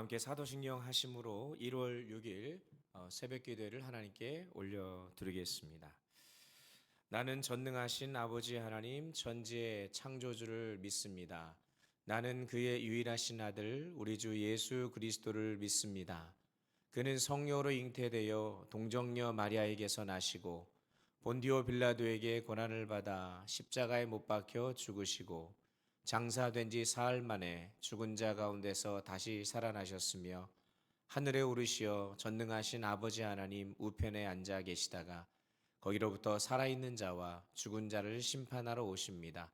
함께 사도신경 하심으로 1월 6일 새벽 기도회를 하나님께 올려드리겠습니다. 나는 전능하신 아버지 하나님 전지의 창조주를 믿습니다. 나는 그의 유일하신 아들 우리 주 예수 그리스도를 믿습니다. 그는 성령으로 잉태되어 동정녀 마리아에게서 나시고 본디오 빌라도에게 고난을 받아 십자가에 못 박혀 죽으시고 장사된 지 사흘 만에 죽은 자 가운데서 다시 살아나셨으며 하늘에 오르시어 전능하신 아버지 하나님 우편에 앉아 계시다가 거기로부터 살아있는 자와 죽은 자를 심판하러 오십니다.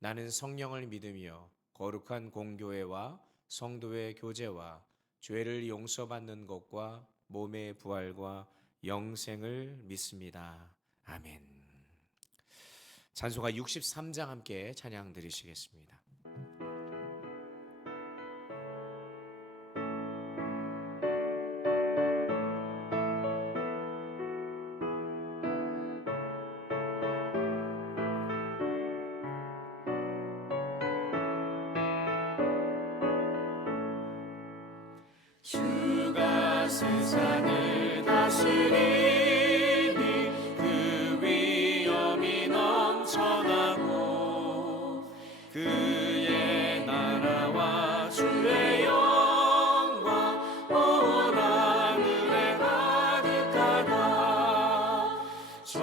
나는 성령을 믿으며 거룩한 공교회와 성도의 교제와 죄를 용서받는 것과 몸의 부활과 영생을 믿습니다. 아멘. 찬송가 63장 함께 찬양 드리시겠습니다. 주가 세상을 다스리니 그 위엄이 넘쳐나고 그의 나라와 주의 영광 온 하늘에 가득하다. 저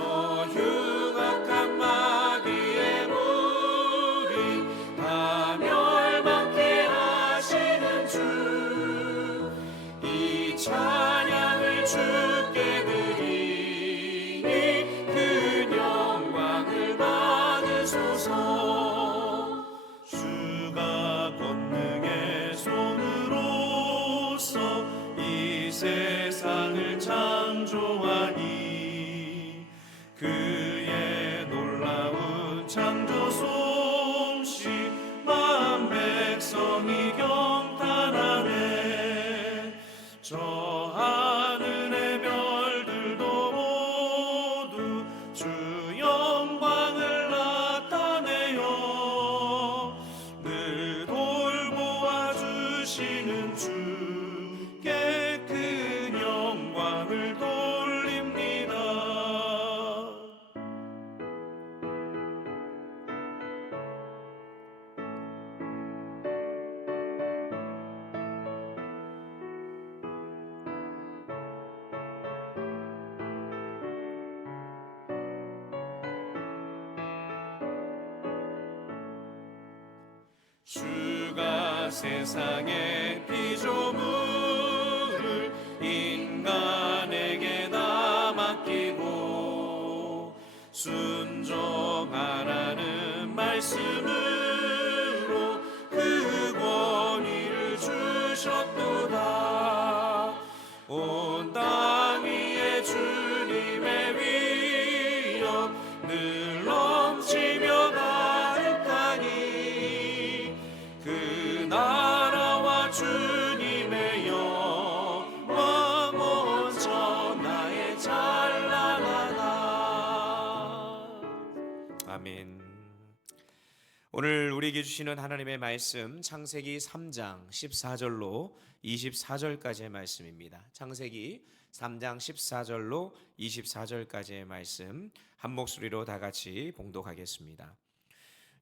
흉악한 마귀의 무리 다 멸망케 하시는 주 이 찬양을 주께 드리니 그 영광을 받으소서. 주가 권능의 손으로서 이 세상을 창조하니 그의 놀라운 창조 솜씨 만 백성이 경탄하네. 저 하늘의 별들도 모두 주 영광을 나타내요. 늘 돌보아 주시는 주께 큰 영광을 돌립니다. 주가 세상의 피조물을 인간에게 다 맡기고 순종하라는 말씀으로 그 권위를 주셨도다. 온 땅 위에 주님의 위엄 늘 넘치며 가득하니 그 나라와 주님의 영광 온 천하에 찬란하다. 아멘. 오늘 우리에게 주시는 하나님의 말씀 창세기 3장 14절로 24절까지의 말씀입니다. 창세기 3장 14절로 24절까지의 말씀 한 목소리로 다 같이 봉독하겠습니다.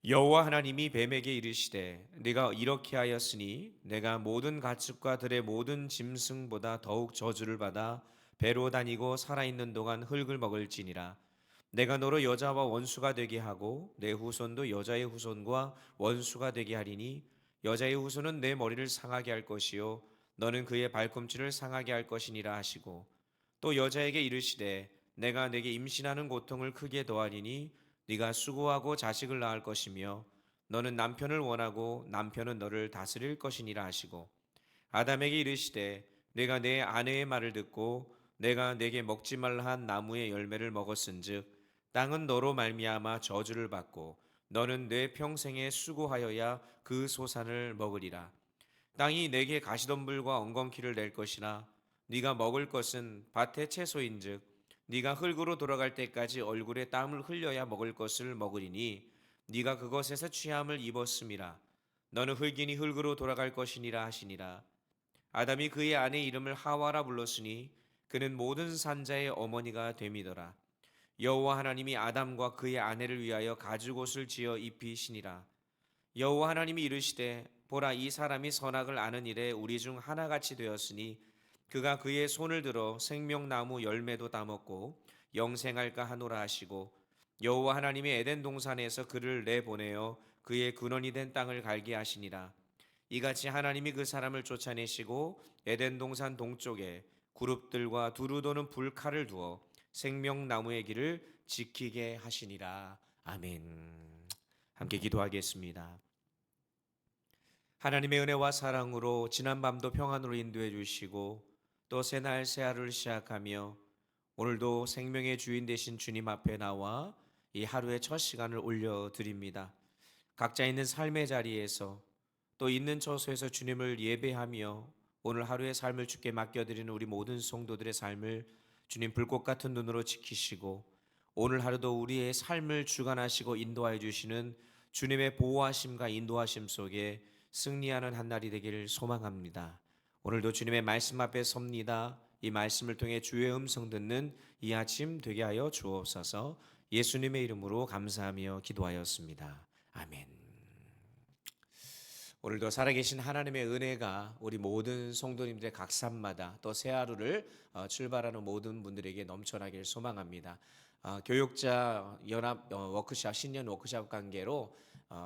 여호와 하나님이 뱀에게 이르시되 네가 이렇게 하였으니 내가 모든 가축과 들의 모든 짐승보다 더욱 저주를 받아 배로 다니고 살아있는 동안 흙을 먹을지니라. 내가 너로 여자와 원수가 되게 하고 내 후손도 여자의 후손과 원수가 되게 하리니 여자의 후손은 내 머리를 상하게 할 것이요 너는 그의 발꿈치를 상하게 할 것이니라 하시고 또 여자에게 이르시되 내가 내게 임신하는 고통을 크게 더하리니 네가 수고하고 자식을 낳을 것이며 너는 남편을 원하고 남편은 너를 다스릴 것이니라 하시고 아담에게 이르시되 내가 내 아내의 말을 듣고 내가 내게 먹지 말라 한 나무의 열매를 먹었은즉 땅은 너로 말미암아 저주를 받고 너는 내 평생에 수고하여야 그 소산을 먹으리라. 땅이 내게 가시덤불과 엉겅퀴를 낼 것이나 네가 먹을 것은 밭의 채소인즉 네가 흙으로 돌아갈 때까지 얼굴에 땀을 흘려야 먹을 것을 먹으리니 네가 그것에서 취함을 입었음이라. 너는 흙이니 흙으로 돌아갈 것이니라 하시니라. 아담이 그의 아내 이름을 하와라 불렀으니 그는 모든 산자의 어머니가 됨이더라. 여호와 하나님이 아담과 그의 아내를 위하여 가죽옷을 지어 입히시니라. 여호와 하나님이 이르시되 보라, 이 사람이 선악을 아는 일에 우리 중 하나같이 되었으니 그가 그의 손을 들어 생명나무 열매도 따먹고 영생할까 하노라 하시고, 여호와 하나님이 에덴 동산에서 그를 내보내어 그의 근원이 된 땅을 갈게 하시니라. 이같이 하나님이 그 사람을 쫓아내시고 에덴 동산 동쪽에 그룹들과 두루 도는 불칼을 두어 생명나무의 길을 지키게 하시니라. 아멘. 함께 기도하겠습니다. 하나님의 은혜와 사랑으로 지난밤도 평안으로 인도해 주시고 또 새날 새하루를 시작하며 오늘도 생명의 주인 되신 주님 앞에 나와 이 하루의 첫 시간을 올려드립니다. 각자 있는 삶의 자리에서 또 있는 처소에서 주님을 예배하며 오늘 하루의 삶을 주께 맡겨드리는 우리 모든 성도들의 삶을 주님 불꽃 같은 눈으로 지키시고 오늘 하루도 우리의 삶을 주관하시고 인도하여 주시는 주님의 보호하심과 인도하심 속에 승리하는 한날이 되기를 소망합니다. 오늘도 주님의 말씀 앞에 섭니다. 이 말씀을 통해 주의 음성 듣는 이 아침 되게 하여 주옵소서. 예수님의 이름으로 감사하며 기도하였습니다. 아멘. 오늘도 살아계신 하나님의 은혜가 우리 모든 성도님들의 각 삶마다 또 새 하루를 출발하는 모든 분들에게 넘쳐나길 소망합니다. 교육자 연합 워크숍, 신년 워크숍 관계로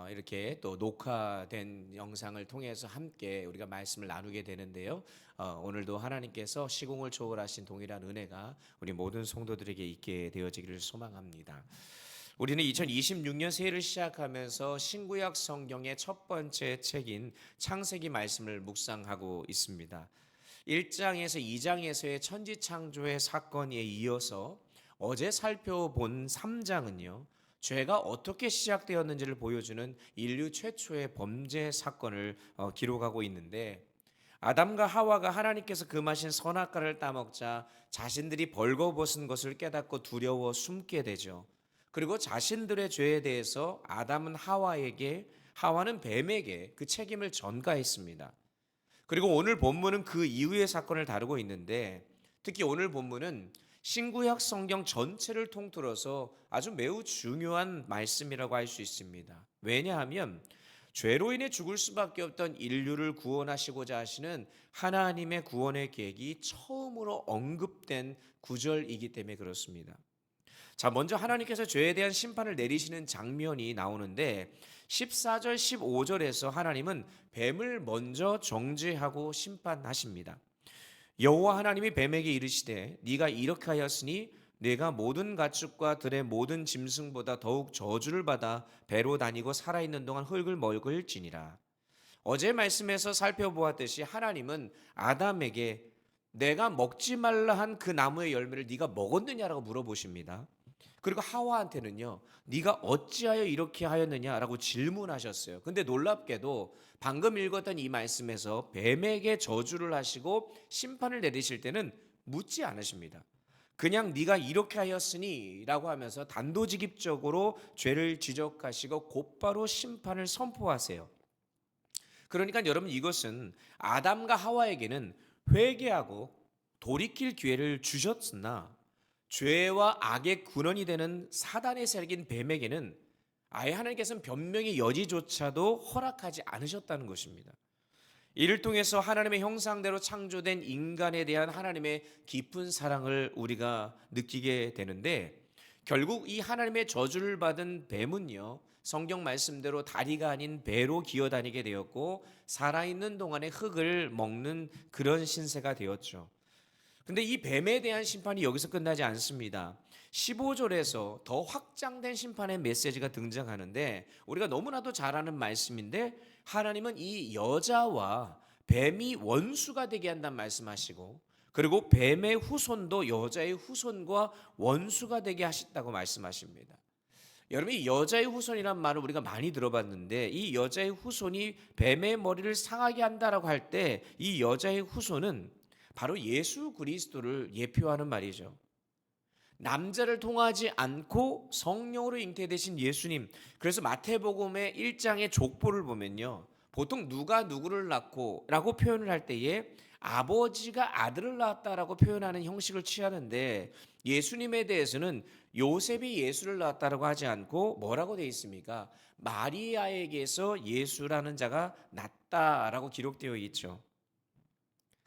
이렇게 또 녹화된 영상을 통해서 함께 우리가 말씀을 나누게 되는데요. 오늘도 하나님께서 시공을 초월하신 동일한 은혜가 우리 모든 성도들에게 있게 되어지기를 소망합니다. 우리는 2026년 새해를 시작하면서 신구약 성경의 첫 번째 책인 창세기 말씀을 묵상하고 있습니다. 1장에서 2장에서의 천지창조의 사건에 이어서 어제 살펴본 3장은요, 죄가 어떻게 시작되었는지를 보여주는 인류 최초의 범죄 사건을 기록하고 있는데, 아담과 하와가 하나님께서 금하신 선악과를 따먹자 자신들이 벌거벗은 것을 깨닫고 두려워 숨게 되죠. 그리고 자신들의 죄에 대해서 아담은 하와에게, 하와는 뱀에게 그 책임을 전가했습니다. 그리고 오늘 본문은 그 이후의 사건을 다루고 있는데, 특히 오늘 본문은 신구약 성경 전체를 통틀어서 아주 매우 중요한 말씀이라고 할 수 있습니다. 왜냐하면 죄로 인해 죽을 수밖에 없던 인류를 구원하시고자 하시는 하나님의 구원의 계획이 처음으로 언급된 구절이기 때문에 그렇습니다. 자, 먼저 하나님께서 죄에 대한 심판을 내리시는 장면이 나오는데 14절 15절에서 하나님은 뱀을 먼저 정죄하고 심판하십니다. 여호와 하나님이 뱀에게 이르시되 네가 이렇게 하였으니 네가 모든 가축과 들의 모든 짐승보다 더욱 저주를 받아 배로 다니고 살아있는 동안 흙을 먹을지니라. 어제 말씀에서 살펴보았듯이 하나님은 아담에게 내가 먹지 말라 한 그 나무의 열매를 네가 먹었느냐라고 물어보십니다. 그리고 하와한테는요, 네가 어찌하여 이렇게 하였느냐라고 질문하셨어요. 근데 놀랍게도 방금 읽었던 이 말씀에서 뱀에게 저주를 하시고 심판을 내리실 때는 묻지 않으십니다. 그냥 네가 이렇게 하였으니 라고 하면서 단도직입적으로 죄를 지적하시고 곧바로 심판을 선포하세요. 그러니까 여러분, 이것은 아담과 하와에게는 회개하고 돌이킬 기회를 주셨으나 죄와 악의 근원이 되는 사단의 세력인 뱀에게는 아예 하나님께서는 변명의 여지조차도 허락하지 않으셨다는 것입니다. 이를 통해서 하나님의 형상대로 창조된 인간에 대한 하나님의 깊은 사랑을 우리가 느끼게 되는데, 결국 이 하나님의 저주를 받은 뱀은요, 성경 말씀대로 다리가 아닌 배로 기어다니게 되었고 살아있는 동안에 흙을 먹는 그런 신세가 되었죠. 근데 이 뱀에 대한 심판이 여기서 끝나지 않습니다. 15절에서 더 확장된 심판의 메시지가 등장하는데, 우리가 너무나도 잘 아는 말씀인데 하나님은 이 여자와 뱀이 원수가 되게 한다는 말씀하시고, 그리고 뱀의 후손도 여자의 후손과 원수가 되게 하셨다고 말씀하십니다. 여러분, 이 여자의 후손이란 말을 우리가 많이 들어봤는데, 이 여자의 후손이 뱀의 머리를 상하게 한다라고 할 때 이 여자의 후손은 바로 예수 그리스도를 예표하는 말이죠. 남자를 통하지 않고 성령으로 잉태되신 예수님. 그래서 마태복음의 1장의 족보를 보면요, 보통 누가 누구를 낳고 라고 표현을 할 때에 아버지가 아들을 낳았다라고 표현하는 형식을 취하는데, 예수님에 대해서는 요셉이 예수를 낳았다라고 하지 않고 뭐라고 되어 있습니까? 마리아에게서 예수라는 자가 낳았다라고 기록되어 있죠.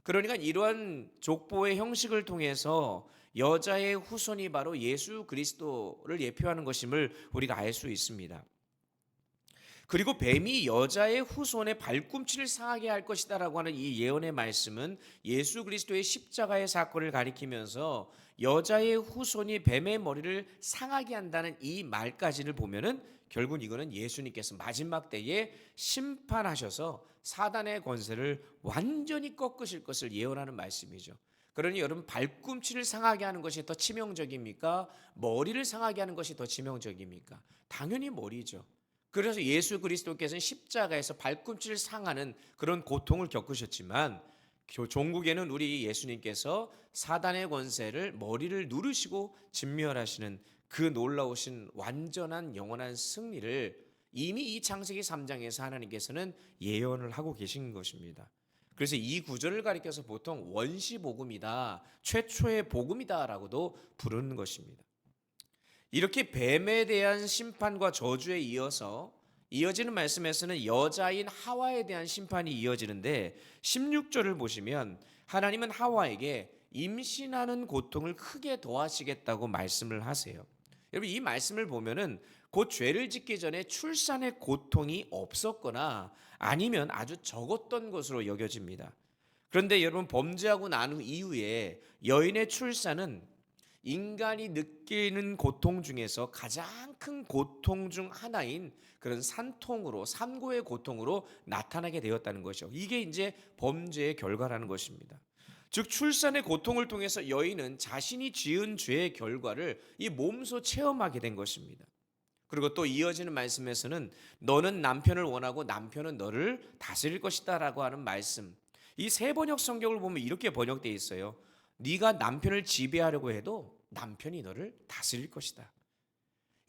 그러니까 이러한 족보의 형식을 통해서 여자의 후손이 바로 예수 그리스도를 예표하는 것임을 우리가 알 수 있습니다. 그리고 뱀이 여자의 후손의 발꿈치를 상하게 할 것이다라고 하는 이 예언의 말씀은 예수 그리스도의 십자가의 사건을 가리키면서 여자의 후손이 뱀의 머리를 상하게 한다는 이 말까지를 보면은 결국 이거는 예수님께서 마지막 때에 심판하셔서 사단의 권세를 완전히 꺾으실 것을 예언하는 말씀이죠. 그러니 여러분, 발꿈치를 상하게 하는 것이 더 치명적입니까? 머리를 상하게 하는 것이 더 치명적입니까? 당연히 머리죠. 그래서 예수 그리스도께서는 십자가에서 발꿈치를 상하는 그런 고통을 겪으셨지만, 종국에는 우리 예수님께서 사단의 권세를 머리를 누르시고 진멸하시는 그 놀라우신 완전한 영원한 승리를 이미 이 창세기 3장에서 하나님께서는 예언을 하고 계신 것입니다. 그래서 이 구절을 가리켜서 보통 원시 복음이다, 최초의 복음이다라고도 부르는 것입니다. 이렇게 뱀에 대한 심판과 저주에 이어서 이어지는 말씀에서는 여자인 하와에 대한 심판이 이어지는데, 16절을 보시면 하나님은 하와에게 임신하는 고통을 크게 더하시겠다고 말씀을 하세요. 여러분, 이 말씀을 보면은 곧 죄를 짓기 전에 출산의 고통이 없었거나 아니면 아주 적었던 것으로 여겨집니다. 그런데 여러분, 범죄하고 난 이후에 여인의 출산은 인간이 느끼는 고통 중에서 가장 큰 고통 중 하나인 그런 산통으로, 산고의 고통으로 나타나게 되었다는 것이죠. 이게 이제 범죄의 결과라는 것입니다. 즉, 출산의 고통을 통해서 여인은 자신이 지은 죄의 결과를 이 몸소 체험하게 된 것입니다. 그리고 또 이어지는 말씀에서는 너는 남편을 원하고 남편은 너를 다스릴 것이다 라고 하는 말씀, 이 세 번역 성경을 보면 이렇게 번역되어 있어요. 네가 남편을 지배하려고 해도 남편이 너를 다스릴 것이다.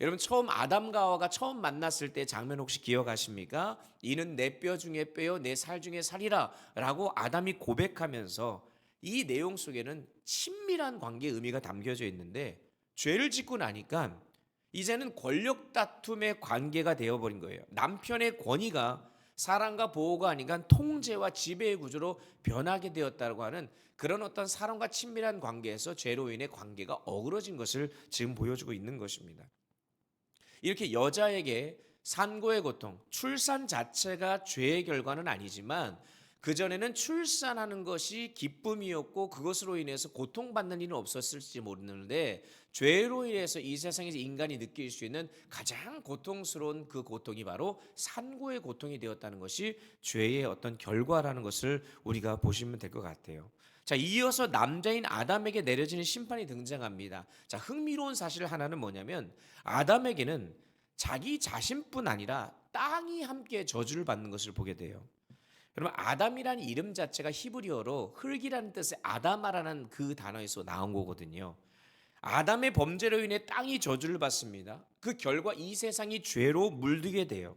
여러분, 처음 아담과 하와가 처음 만났을 때 장면 혹시 기억하십니까? 이는 내 뼈 중에 뼈요 내 살 중에 살이라 라고 아담이 고백하면서, 이 내용 속에는 친밀한 관계의 의미가 담겨져 있는데, 죄를 짓고 나니까 이제는 권력 다툼의 관계가 되어버린 거예요. 남편의 권위가 사랑과 보호가 아니라 통제와 지배의 구조로 변하게 되었다고 하는 그런 어떤 사랑과 친밀한 관계에서 죄로 인해 관계가 어그러진 것을 지금 보여주고 있는 것입니다. 이렇게 여자에게 산고의 고통, 출산 자체가 죄의 결과는 아니지만 그전에는 출산하는 것이 기쁨이었고 그것으로 인해서 고통받는 일은 없었을지 모르는데, 죄로 인해서 이 세상에서 인간이 느낄 수 있는 가장 고통스러운 그 고통이 바로 산고의 고통이 되었다는 것이 죄의 어떤 결과라는 것을 우리가 보시면 될 것 같아요. 자, 이어서 남자인 아담에게 내려지는 심판이 등장합니다. 자, 흥미로운 사실 하나는 뭐냐면, 아담에게는 자기 자신뿐 아니라 땅이 함께 저주를 받는 것을 보게 돼요. 여러분, 아담이라는 이름 자체가 히브리어로 흙이라는 뜻의 아다마라는 그 단어에서 나온 거거든요. 아담의 범죄로 인해 땅이 저주를 받습니다. 그 결과 이 세상이 죄로 물들게 돼요.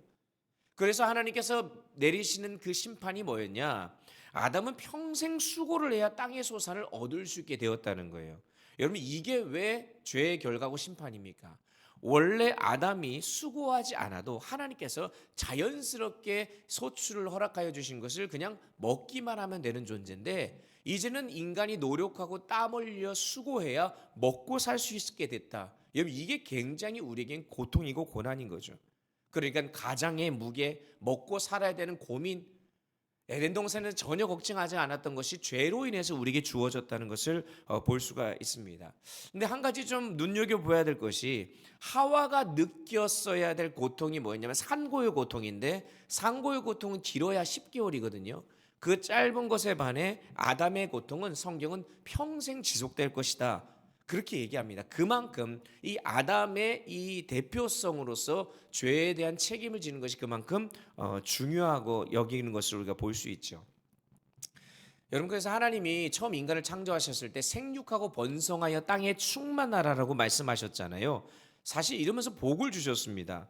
그래서 하나님께서 내리시는 그 심판이 뭐였냐? 아담은 평생 수고를 해야 땅의 소산을 얻을 수 있게 되었다는 거예요. 여러분, 이게 왜 죄의 결과고 심판입니까? 원래 아담이 수고하지 않아도 하나님께서 자연스럽게 소출을 허락하여 주신 것을 그냥 먹기만 하면 되는 존재인데, 이제는 인간이 노력하고 땀 흘려 수고해야 먹고 살 수 있게 됐다. 여러분, 이게 굉장히 우리에겐 고통이고 고난인 거죠. 그러니까 가장의 무게, 먹고 살아야 되는 고민, 에덴 동산에서 전혀 걱정하지 않았던 것이 죄로 인해서 우리에게 주어졌다는 것을 볼 수가 있습니다. 근데 한 가지 좀 눈여겨봐야 될 것이, 하와가 느꼈어야 될 고통이 뭐였냐면 산고의 고통인데, 산고의 고통은 길어야 10개월이거든요. 그 짧은 것에 반해 아담의 고통은 성경은 평생 지속될 것이다, 그렇게 얘기합니다. 그만큼 이 아담의 이 대표성으로서 죄에 대한 책임을 지는 것이 그만큼 중요하고 여기는 것을 우리가 볼 수 있죠. 여러분, 그래서 하나님이 처음 인간을 창조하셨을 때 생육하고 번성하여 땅에 충만하라라고 말씀하셨잖아요. 사실 이러면서 복을 주셨습니다.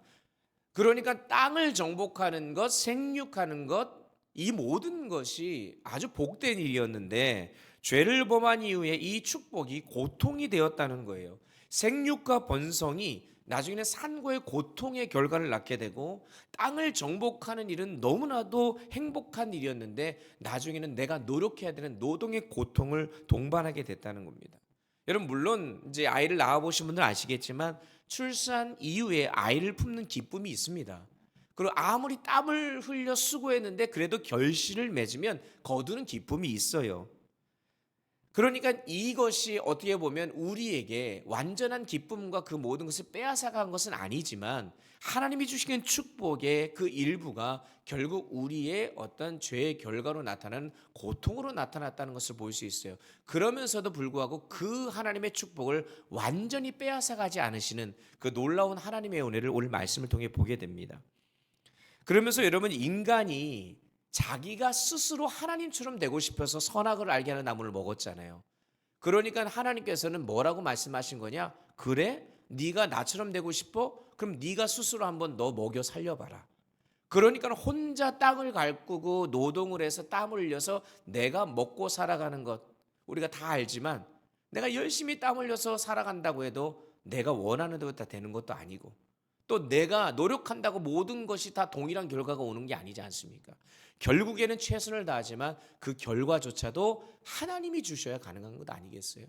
그러니까 땅을 정복하는 것, 생육하는 것, 이 모든 것이 아주 복된 일이었는데 죄를 범한 이후에 이 축복이 고통이 되었다는 거예요. 생육과 번성이 나중에는 산고의 고통의 결과를 낳게 되고 땅을 정복하는 일은 너무나도 행복한 일이었는데 나중에는 내가 노력해야 되는 노동의 고통을 동반하게 됐다는 겁니다. 여러분 물론 이제 아이를 낳아 보신 분들 아시겠지만 출산 이후에 아이를 품는 기쁨이 있습니다. 그리고 아무리 땀을 흘려 수고했는데 그래도 결실을 맺으면 거두는 기쁨이 있어요. 그러니까 이것이 어떻게 보면 우리에게 완전한 기쁨과 그 모든 것을 빼앗아간 것은 아니지만 하나님이 주시는 축복의 그 일부가 결국 우리의 어떤 죄의 결과로 나타나는 고통으로 나타났다는 것을 볼 수 있어요. 그러면서도 불구하고 그 하나님의 축복을 완전히 빼앗아가지 않으시는 그 놀라운 하나님의 은혜를 오늘 말씀을 통해 보게 됩니다. 그러면서 여러분 인간이 자기가 스스로 하나님처럼 되고 싶어서 선악을 알게 하는 나무를 먹었잖아요. 그러니까 하나님께서는 뭐라고 말씀하신 거냐? 그래? 네가 나처럼 되고 싶어? 그럼 네가 스스로 한번 너 먹여 살려봐라. 그러니까 혼자 땅을 가꾸고 노동을 해서 땀을 흘려서 내가 먹고 살아가는 것 우리가 다 알지만 내가 열심히 땀 흘려서 살아간다고 해도 내가 원하는 대로 다 되는 것도 아니고 또 내가 노력한다고 모든 것이 다 동일한 결과가 오는 게 아니지 않습니까? 결국에는 최선을 다하지만 그 결과조차도 하나님이 주셔야 가능한 것 아니겠어요?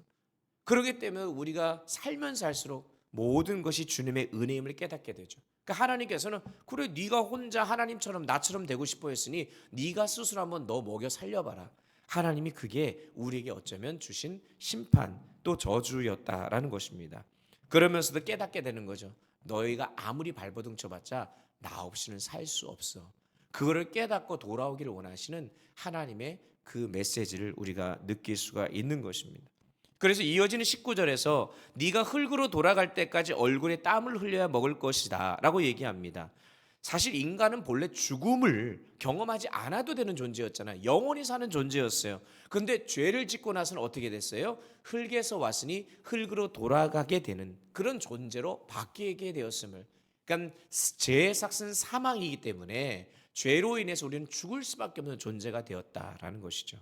그렇기 때문에 우리가 살면서 할수록 모든 것이 주님의 은혜임을 깨닫게 되죠. 그러니까 하나님께서는 그래 네가 혼자 하나님처럼 나처럼 되고 싶어 했으니 네가 스스로 한번 너 먹여 살려봐라. 하나님이 그게 우리에게 어쩌면 주신 심판 또 저주였다라는 것입니다. 그러면서도 깨닫게 되는 거죠. 너희가 아무리 발버둥 쳐봤자 나 없이는 살 수 없어. 그거를 깨닫고 돌아오기를 원하시는 하나님의 그 메시지를 우리가 느낄 수가 있는 것입니다. 그래서 이어지는 19절에서 네가 흙으로 돌아갈 때까지 얼굴에 땀을 흘려야 먹을 것이다 라고 얘기합니다. 사실 인간은 본래 죽음을 경험하지 않아도 되는 존재였잖아요. 영원히 사는 존재였어요. 그런데 죄를 짓고 나서는 어떻게 됐어요? 흙에서 왔으니 흙으로 돌아가게 되는 그런 존재로 바뀌게 되었음을. 그러니까 죄의 삭은 사망이기 때문에 죄로 인해서 우리는 죽을 수밖에 없는 존재가 되었다라는 것이죠.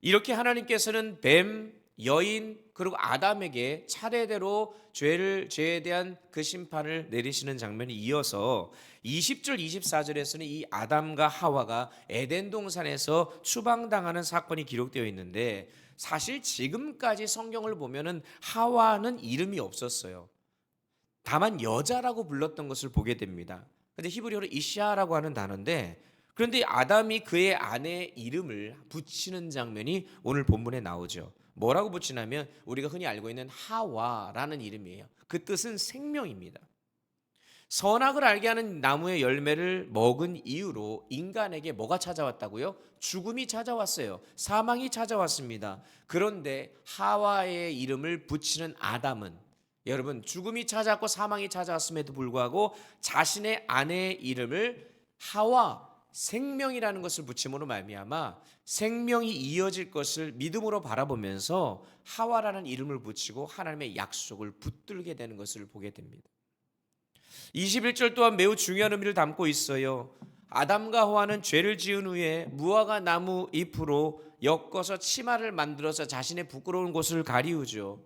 이렇게 하나님께서는 뱀, 여인 그리고 아담에게 차례대로 죄에 대한 그 심판을 내리시는 장면이 이어서 20절 24절에서는 이 아담과 하와가 에덴 동산에서 추방당하는 사건이 기록되어 있는데 사실 지금까지 성경을 보면은 하와는 이름이 없었어요. 다만 여자라고 불렀던 것을 보게 됩니다. 근데 히브리어로 이샤라고 하는 단어인데 그런데 아담이 그의 아내의 이름을 붙이는 장면이 오늘 본문에 나오죠. 뭐라고 붙이냐면 우리가 흔히 알고 있는 하와라는 이름이에요. 그 뜻은 생명입니다. 선악을 알게 하는 나무의 열매를 먹은 이후로 인간에게 뭐가 찾아왔다고요? 죽음이 찾아왔어요. 사망이 찾아왔습니다. 그런데 하와의 이름을 붙이는 아담은 여러분 죽음이 찾아왔고 사망이 찾아왔음에도 불구하고 자신의 아내의 이름을 하와 생명이라는 것을 붙임으로 말미암아 생명이 이어질 것을 믿음으로 바라보면서 하와라는 이름을 붙이고 하나님의 약속을 붙들게 되는 것을 보게 됩니다. 21절 또한 매우 중요한 의미를 담고 있어요. 아담과 하와는 죄를 지은 후에 무화과 나무 잎으로 엮어서 치마를 만들어서 자신의 부끄러운 곳을 가리우죠.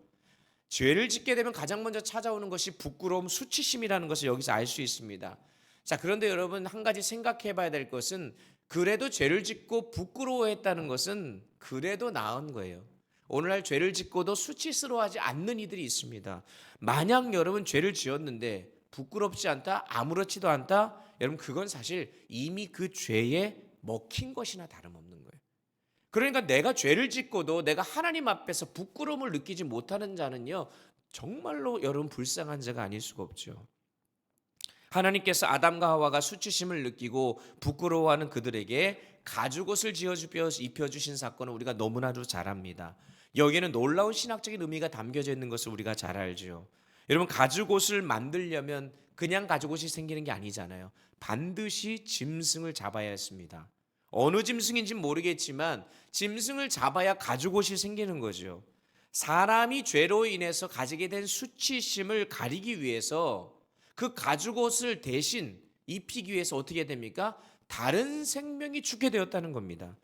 죄를 짓게 되면 가장 먼저 찾아오는 것이 부끄러움, 수치심이라는 것을 여기서 알 수 있습니다. 자, 그런데 여러분 한 가지 생각해 봐야 될 것은 그래도 죄를 짓고 부끄러워했다는 것은 그래도 나은 거예요. 오늘날 죄를 짓고도 수치스러워하지 않는 이들이 있습니다. 만약 여러분 죄를 지었는데 부끄럽지 않다, 아무렇지도 않다, 여러분 그건 사실 이미 그 죄에 먹힌 것이나 다름없는 거예요. 그러니까 내가 죄를 짓고도 내가 하나님 앞에서 부끄러움을 느끼지 못하는 자는요 정말로 여러분 불쌍한 자가 아닐 수가 없죠. 하나님께서 아담과 하와가 수치심을 느끼고 부끄러워하는 그들에게 가죽옷을 입혀주신 사건은 우리가 너무나도 잘 압니다. 여기에는 놀라운 신학적인 의미가 담겨져 있는 것을 우리가 잘 알죠. 여러분 가죽옷을 만들려면 그냥 가죽옷이 생기는 게 아니잖아요. 반드시 짐승을 잡아야 했습니다. 어느 짐승인지는 모르겠지만 짐승을 잡아야 가죽옷이 생기는 거죠. 사람이 죄로 인해서 가지게 된 수치심을 가리기 위해서 그 가죽옷을 대신 입히기 위해서 어떻게 됩니까? 다른 생명이 죽게 되었다는 겁니다.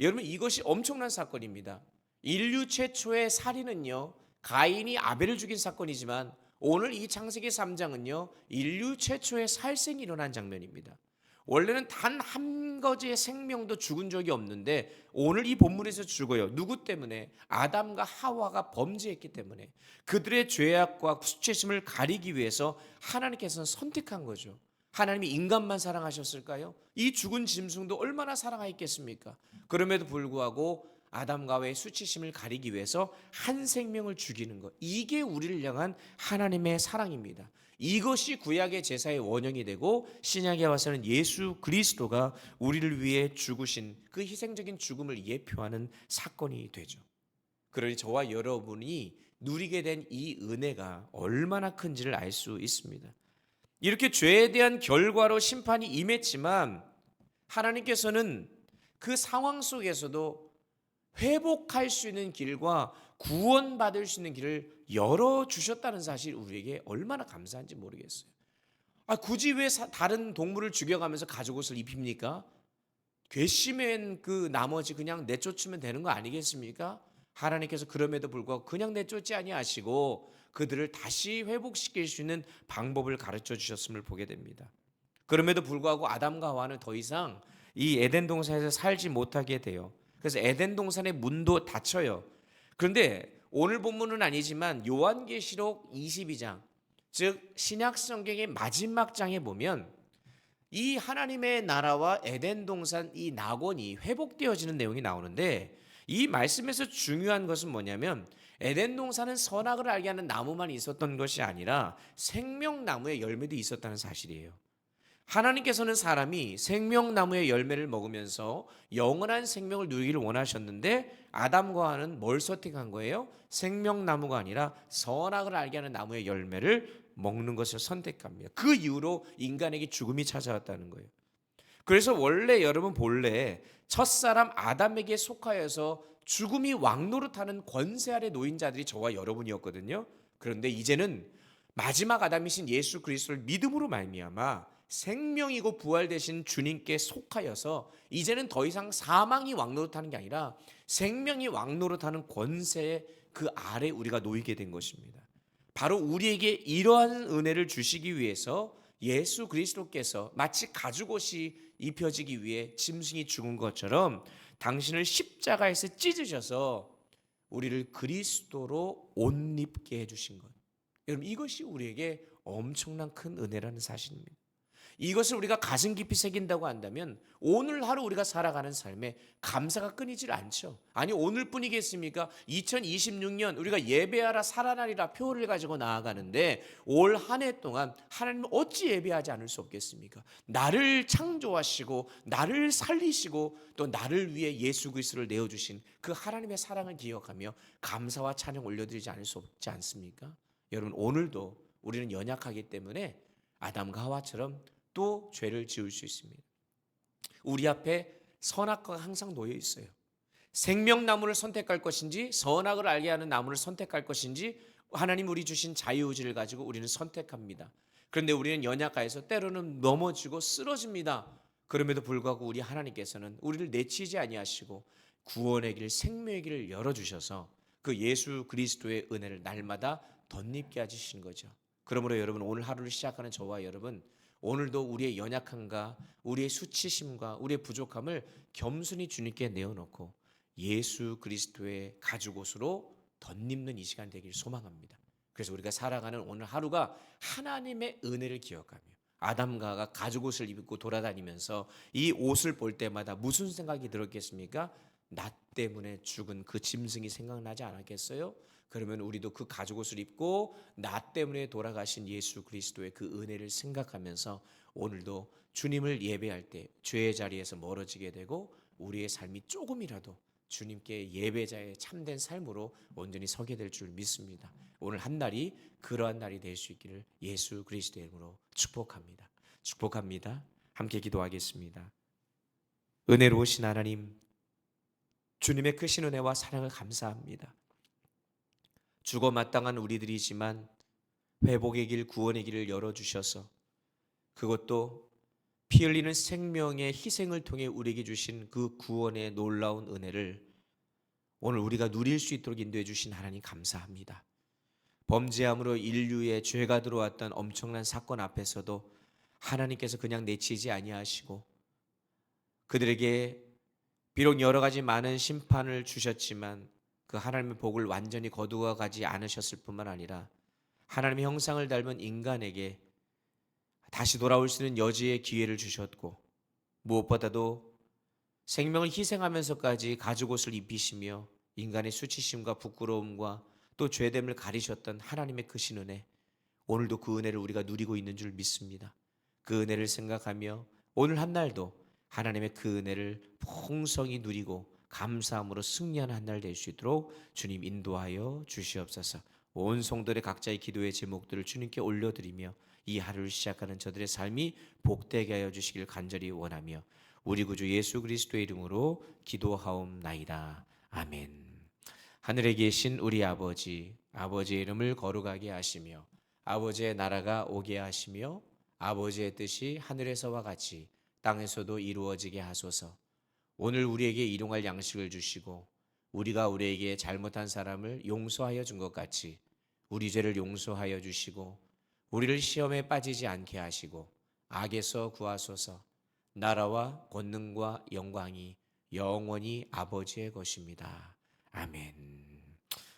여러분, 이것이 엄청난 사건입니다. 인류 최초의 살인은요, 가인이 아벨을 죽인 사건이지만 오늘 이 창세기 3장은요, 인류 최초의 살생이 일어난 장면입니다. 원래는 단 한 가지의 생명도 죽은 적이 없는데 오늘 이 본문에서 죽어요. 누구 때문에? 아담과 하와가 범죄했기 때문에. 그들의 죄악과 수치심을 가리기 위해서 하나님께서는 선택한 거죠. 하나님이 인간만 사랑하셨을까요? 이 죽은 짐승도 얼마나 사랑하였겠습니까? 그럼에도 불구하고 아담과 하와의 수치심을 가리기 위해서 한 생명을 죽이는 것, 이게 우리를 향한 하나님의 사랑입니다. 이것이 구약의 제사의 원형이 되고 신약에 와서는 예수 그리스도가 우리를 위해 죽으신 그 희생적인 죽음을 예표하는 사건이 되죠. 그러니 저와 여러분이 누리게 된 이 은혜가 얼마나 큰지를 알 수 있습니다. 이렇게 죄에 대한 결과로 심판이 임했지만 하나님께서는 그 상황 속에서도 회복할 수 있는 길과 구원받을 수 있는 길을 열어주셨다는 사실, 우리에게 얼마나 감사한지 모르겠어요. 굳이 왜 다른 동물을 죽여가면서 가죽옷을 입힙니까? 괘씸한 그 나머지 그냥 내쫓으면 되는 거 아니겠습니까? 하나님께서 그럼에도 불구하고 그냥 내쫓지 아니하시고 그들을 다시 회복시킬 수 있는 방법을 가르쳐 주셨음을 보게 됩니다. 그럼에도 불구하고 아담과 하와는 더 이상 이 에덴 동산에서 살지 못하게 돼요. 그래서 에덴 동산의 문도 닫혀요. 그런데 오늘 본문은 아니지만 요한계시록 22장, 즉 신약 성경의 마지막 장에 보면 이 하나님의 나라와 에덴 동산 이 낙원이 회복되어지는 내용이 나오는데, 이 말씀에서 중요한 것은 뭐냐면 에덴 동산은 선악을 알게 하는 나무만 있었던 것이 아니라 생명나무의 열매도 있었다는 사실이에요. 하나님께서는 사람이 생명나무의 열매를 먹으면서 영원한 생명을 누리기를 원하셨는데 아담과 하와는 뭘 선택한 거예요? 생명나무가 아니라 선악을 알게 하는 나무의 열매를 먹는 것을 선택합니다. 그 이후로 인간에게 죽음이 찾아왔다는 거예요. 그래서 원래 여러분 본래 첫사람 아담에게 속하여서 죽음이 왕노릇하는 권세 아래 놓인 자들이 저와 여러분이었거든요. 그런데 이제는 마지막 아담이신 예수 그리스도를 믿음으로 말미암아 생명이고 부활 되신 주님께 속하여서 이제는 더 이상 사망이 왕노릇하는 게 아니라 생명이 왕노릇하는 권세의 그 아래 우리가 놓이게 된 것입니다. 바로 우리에게 이러한 은혜를 주시기 위해서 예수 그리스도께서 마치 가죽옷이 입혀지기 위해 짐승이 죽은 것처럼 당신을 십자가에서 찢으셔서 우리를 그리스도로 옷 입게 해주신 것. 여러분, 이것이 우리에게 엄청난 큰 은혜라는 사실입니다. 이것을 우리가 가슴 깊이 새긴다고 한다면 오늘 하루 우리가 살아가는 삶에 감사가 끊이질 않죠. 아니, 오늘뿐이겠습니까? 2026년 우리가 예배하라 살아나리라 표를 가지고 나아가는데 올 한 해 동안 하나님은 어찌 예배하지 않을 수 없겠습니까? 나를 창조하시고 나를 살리시고 또 나를 위해 예수 그리스도를 내어주신 그 하나님의 사랑을 기억하며 감사와 찬양 올려드리지 않을 수 없지 않습니까? 여러분, 오늘도 우리는 연약하기 때문에 아담과 하와처럼 또 죄를 지을 수 있습니다. 우리 앞에 선악과가 항상 놓여 있어요. 생명나무를 선택할 것인지 선악을 알게 하는 나무를 선택할 것인지 하나님 우리 주신 자유의지를 가지고 우리는 선택합니다. 그런데 우리는 연약하여서 때로는 넘어지고 쓰러집니다. 그럼에도 불구하고 우리 하나님께서는 우리를 내치지 아니하시고 구원의 길, 생명의 길을 열어주셔서 그 예수 그리스도의 은혜를 날마다 덧입게 해주시는 거죠. 그러므로 여러분, 오늘 하루를 시작하는 저와 여러분, 오늘도 우리의 연약함과 우리의 수치심과 우리의 부족함을 겸손히 주님께 내어놓고 예수 그리스도의 가죽옷으로 덧입는 이 시간 되기를 소망합니다. 그래서 우리가 살아가는 오늘 하루가 하나님의 은혜를 기억하며 아담과 하와가 가죽옷을 입고 돌아다니면서 이 옷을 볼 때마다 무슨 생각이 들었겠습니까? 나 때문에 죽은 그 짐승이 생각나지 않았겠어요? 그러면 우리도 그 가죽옷을 입고 나 때문에 돌아가신 예수 그리스도의 그 은혜를 생각하면서 오늘도 주님을 예배할 때 죄의 자리에서 멀어지게 되고 우리의 삶이 조금이라도 주님께 예배자의 참된 삶으로 온전히 서게 될 줄 믿습니다. 오늘 한 날이 그러한 날이 될 수 있기를 예수 그리스도의 이름으로 축복합니다. 축복합니다. 함께 기도하겠습니다. 은혜로우신 하나님, 주님의 크신 은혜와 사랑을 감사합니다. 죽어 마땅한 우리들이지만 회복의 길, 구원의 길을 열어주셔서 그것도 피 흘리는 생명의 희생을 통해 우리에게 주신 그 구원의 놀라운 은혜를 오늘 우리가 누릴 수 있도록 인도해 주신 하나님 감사합니다. 범죄함으로 인류의 죄가 들어왔던 엄청난 사건 앞에서도 하나님께서 그냥 내치지 아니하시고 그들에게 비록 여러 가지 많은 심판을 주셨지만 그 하나님의 복을 완전히 거두어 가지 않으셨을 뿐만 아니라 하나님의 형상을 닮은 인간에게 다시 돌아올 수 있는 여지의 기회를 주셨고 무엇보다도 생명을 희생하면서까지 가죽옷을 입히시며 인간의 수치심과 부끄러움과 또 죄됨을 가리셨던 하나님의 크신 은혜, 오늘도 그 은혜를 우리가 누리고 있는 줄 믿습니다. 그 은혜를 생각하며 오늘 한 날도 하나님의 그 은혜를 풍성히 누리고 감사함으로 승리하는 한 날 될 수 있도록 주님 인도하여 주시옵소서. 온 성도들의 각자의 기도의 제목들을 주님께 올려드리며 이 하루를 시작하는 저들의 삶이 복되게 하여 주시길 간절히 원하며 우리 구주 예수 그리스도의 이름으로 기도하옵나이다. 아멘. 하늘에 계신 우리 아버지, 아버지의 이름을 거룩하게 하시며 아버지의 나라가 오게 하시며 아버지의 뜻이 하늘에서와 같이 땅에서도 이루어지게 하소서. 오늘 우리에게 일용할 양식을 주시고 우리가 우리에게 잘못한 사람을 용서하여 준 것 같이 우리 죄를 용서하여 주시고 우리를 시험에 빠지지 않게 하시고 악에서 구하소서. 나라와 권능과 영광이 영원히 아버지의 것입니다. 아멘.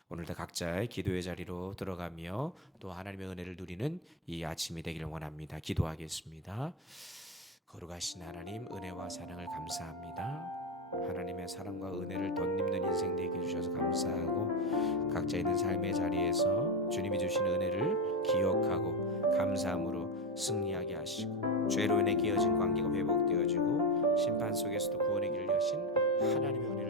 오늘도 각자의 기도의 자리로 들어가며 또 하나님의 은혜를 누리는 이 아침이 되기를 원합니다. 기도하겠습니다. 거룩하신 하나님, 은혜와 사랑을 감사합니다. 하나님의 사랑과 은혜를 덧입는 인생 되게 해주셔서 감사하고 각자 있는 삶의 자리에서 주님이 주신 은혜를 기억하고 감사함으로 승리하게 하시고 죄로 인해 깨어진 관계가 회복되어지고 심판 속에서도 구원의 길을 여신 하나님의 은혜